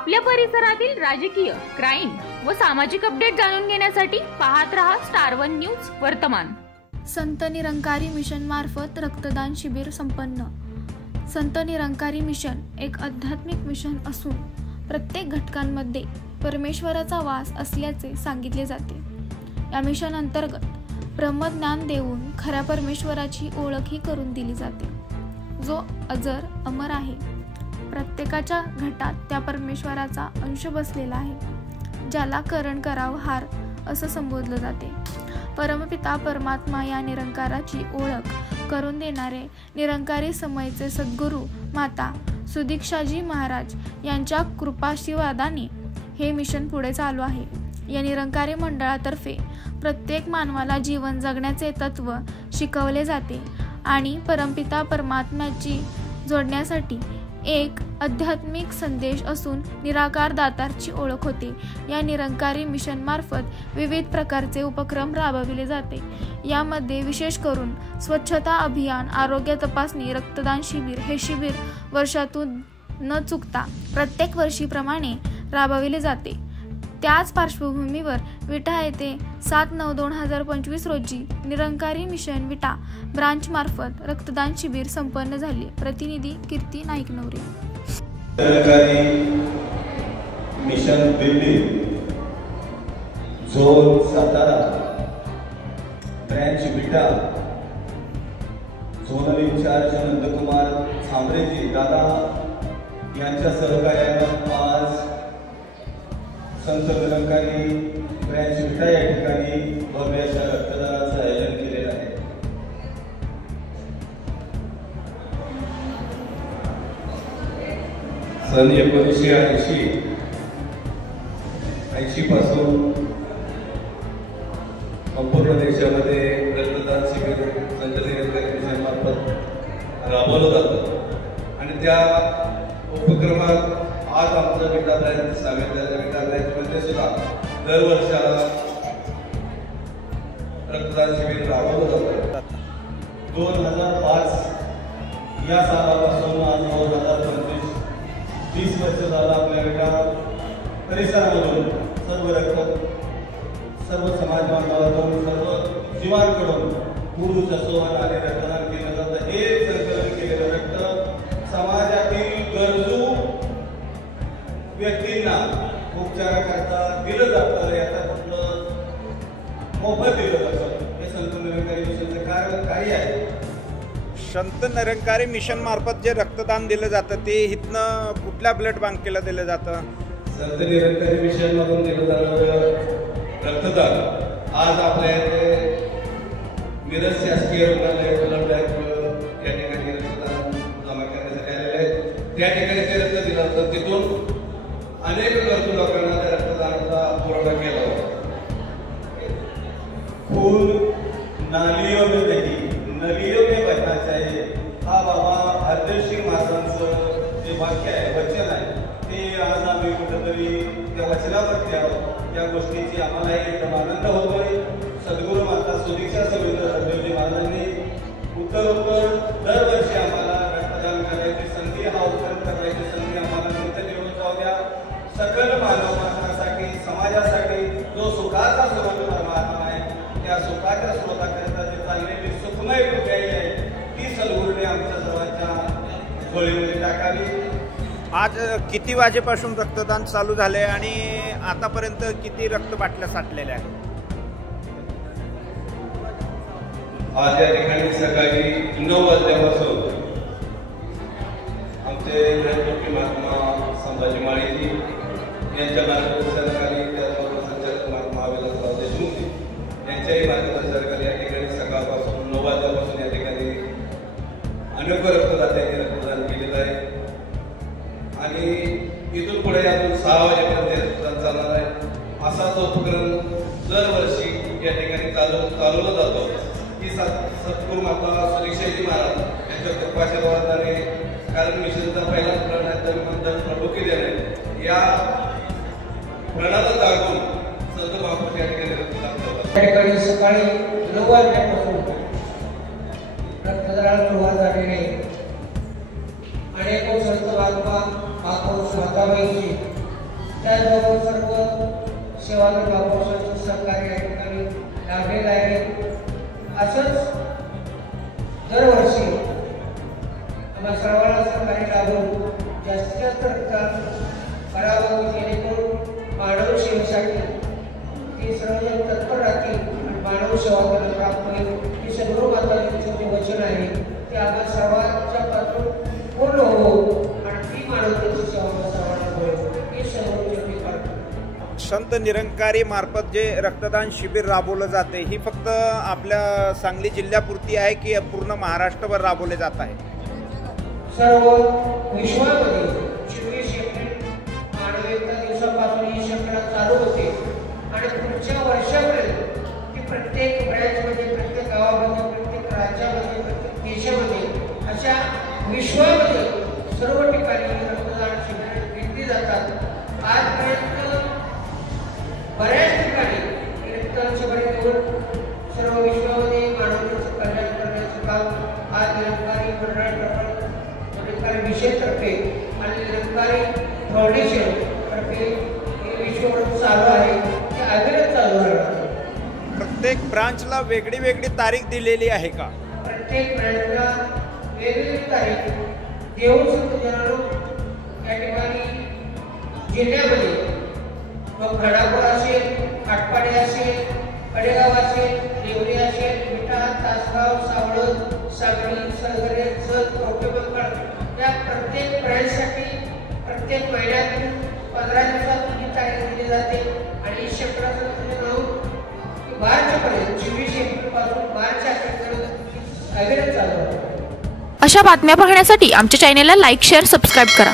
आपल्या परिसरातील राजकीय, क्राईम व सामाजिक अपडेट जाणून घेण्यासाठी पाहत रहा स्टार वन न्यूज वर्तमान। संत निरंकारी मिशन मार्फत रक्तदान शिबिर संपन्न। संत निरंकारी मिशन एक आध्यात्मिक मिशन असून प्रत्येक घटकांमध्ये परमेश्वराचा वास असल्याचे सांगितले जाते। या मिशन अंतर्गत ब्रह्मज्ञान देऊन खऱ्या परमेश्वराची ओळखही करून दिली जाते, जो अजर अमर आहे। प्रत्येकाच्या घटात त्या परमेश्वराचा अंश बसलेला आहे, ज्याला करण कराव हार असं संबोधलं जाते। परमपिता परमात्मा या निरंकाराची ओळख करून देणारे निरंकारी समयचे सद्गुरू माता सुदीक्षाजी महाराज यांच्या कृपाशीर्वादाने हे मिशन पुढे चालू आहे। या निरंकारी मंडळातर्फे प्रत्येक मानवाला जीवन जगण्याचे तत्व शिकवले जाते आणि परमपिता परमात्म्याची जोडण्यासाठी एक आध्यात्मिक संदेश असून निराकार दातारची ओळख होते। या निरंकारी मिशन मार्फत विविध प्रकारचे उपक्रम राबविले जाते। यामध्ये विशेष करून स्वच्छता अभियान, आरोग्य तपासणी, रक्तदान शिबिर हे शिबिर वर्षातून न चुकता प्रत्येक वर्षीप्रमाणे राबविले जाते। त्याच पार्श्वभूमीवर विटा येथे 7/9/2025 रोजी निरंकारी मिशन विटा ब्रांच मार्फत रक्तदान शिबिर संपन्न झाले। प्रतिनिधी Kirti Naiknavare. Nirankari mission Delhi zone Satara branch Vita zonal incharge Nandkumar छांबरेजी दादा यांच्या सहकार्याने आज संत निरंकारी ब्रँच विटा या ठिकाणी भव्य अशा रक्तदानाचं आयोजन केलेलं आहे। सन 1980 पासून संपूर्ण देशामध्ये रक्तदान शिबिर संत निरंकारी मिशन मार्फत राबवलं जातं आणि त्या उपक्रमात आज आमचं विटा ब्रँच सामील झालं। विटा ब्रँचमध्ये सुद्धा दरवर्षाला रक्तदान शिबिर राबवलं जातं। 2005 या सालापासून आज 2025 20 वर्ष झालं आपल्या विटा परिसरामधून सर्व समाज बांधवांकडून सर्व जीवांकडून पुरुष असो आणि रक्तदान केलं जातं। हे संकलन केलेलं रक्त समाजातील गरजू व्यक्तींना उपचाराकरता दिलं जातं। याचा कुठलं मोफत दिलं जातं। हे संत निरंकारी मिशनचं कार्य आहे। संत निरंकारी मिशन मार्फत जे रक्तदान दिलं जातं ते इथनं कुठल्या ब्लड बँकेला दिलं जातं? संत निरंकारी मिशन मधून दिलं जाणारं रक्तदान आज आपल्या इथे मिरज शासकीय रुग्णालय ब्लड बँक या ठिकाणी रक्तदान जमा करण्यासाठी आलेले आहेत। त्या ठिकाणी ते रक्त दिलं जातं। तिथून अनेक गरजू लोकांना त्या रक्तदानाचा पुरवठा केला होता। खून नालियों में नहीं नलियों में बहना चाहिए हा बाबा हरदेव महाराजांचं जे वाक्य आहे, वचन आहे, ते आज आम्ही कुठेतरी त्या वचनावरती आहोत। या गोष्टीची आम्हाला एकदम आनंद होतोय। सद्गुरू माता सुदीक्षा सविंद्र हरदेवजी महाराजांनी उत्तर दरवर्षी आम्हाला रक्तदान करायची संधी, हा उपक्रम करायची संधी आम्हाला मिळते देऊन जाऊ द्या। सकल मानव मात्रासाठी समाजासाठी जो सुखाचा स्रोत परमात्मा आहे, त्या सुखाच्या स्रोताकरिता जे चाललेली सुखमय कृपयाई आहे ती सद्गुरूने आमच्या सर्वांच्या झोळीमध्ये टाकावी। आज किती वाजेपासून रक्तदान चालू झाले आणि आतापर्यंत किती रक्त बाटल्या साठलेल्या आहेत? आज या ठिकाणी सकाळी 9 वाजल्यापासून आमचे ब्रह्मज्योती महात्मा संभाजी माळेजी यांच्या मार्गदर्शनाखाली, त्याचबरोबर संचालक महात्मा विलासराव देशमुख यांच्याही मार्गदर्शनाखाली या ठिकाणी सकाळपासून 9 वाजल्यापासून या ठिकाणी अनेक रक्तदात्यांनी रक्तदान केलेलं आहे आणि इथून पुढे अजून 6 वाजेपर्यंत रक्तदान चालणार आहे। असाच उपक्रम दरवर्षी या ठिकाणी चालवला जातो की सद्गुरू माता सुदीक्षाजी महाराज यांच्या कृपाशीर्वादाने, कारण मिशनचा पहिला प्रण आहे तर मंथन प्रभू केले या प्रणाला जागून संत महापुरुष या ठिकाणी रक्तदान करतात। त्या ठिकाणी सकाळी 9 वाजल्यापासून रक्तदानाला सुरुवात झालेली आहे। अनेक संत महात्मा महापुरुष माताबाईंची त्याचबरोबर सर्व सेवाग्राम बाबासाहेबांचे सहकार्य या ठिकाणी लाभलेलं आहे. असंच दरवर्षी आम्हाला सर्वांना सहकार्य लाभून जास्तीत जास्त रक्तदान करावं, जेणेकरून मानव सेवेसाठी ते सर्वजण तत्पर राहतील आणि मानव सेवा करायला प्राप्त होईल. हे सद्गुरू माताजींचं जे वचन आहे ते आम्हाला सर्वांच्या पासून पूर्ण हो आणि ती मानवतेची सेवा सर्वांना होईल ही सर्वोच्च मी करतो. संत निरंकारी मार्फत जे रक्तदान शिबिर राबवलं जाते ही फक्त आपल्या सांगली जिल्ह्यापुरती आहे की पूर्ण महाराष्ट्रभर राबवले जात आहे? सर्व विश्वामध्ये 24 एप्रिल मानवता दिवसापासून ही शक्यता चालू होते आणि पुढच्या वर्षापर्यंत ती प्रत्येक ब्रँचमध्ये, प्रत्येक गावामध्ये, प्रत्येक राज्यामध्ये, प्रत्येक देशामध्ये अशा विश्वामध्ये सर्व ठिकाणी रक्तदान शिबिर घेतली जातात. आजपर्यंत बऱ्याच ठिकाणी रक्तदान शिबिर घेऊन सर्व विश्वामध्ये मानवतेचं कल्याण करण्याचं काम आज निरंकारी मंडळातर्फे, निरंकारी मिशनतर्फे आणि निरंकारी फाउंडेशनतर्फे हे विश्वभर चालू आहे. ते अविरत चालू राहणार. प्रत्येक ब्रांचला वेगळी वेगळी तारीख दिलेली आहे का? प्रत्येक ब्रँचला वेगवेगळी तारीख देऊन संत जनानो या ठिकाणी जिल्ह्यामध्ये मग खडापूर असेल, आटपाडी असेल, कडेगाव असेल, देवरी असेल, विटा, तासगाव, सावळद, सांगली, सलगरे, जत, कवठेमंकाळ या प्रत्येक ब्रँचसाठी प्रत्येक महिन्यातून 15 दिवसातून ही तारीख दिली जाते आणि ही शक्यता मार्चपर्यंत 24 एप्रिलपासून मार्च अखेरपर्यंत अविरत चालू आहे. अशा बातम्या पाहण्यासाठी आमच्या चॅनेलला लाईक, शेअर, सबस्क्राईब करा.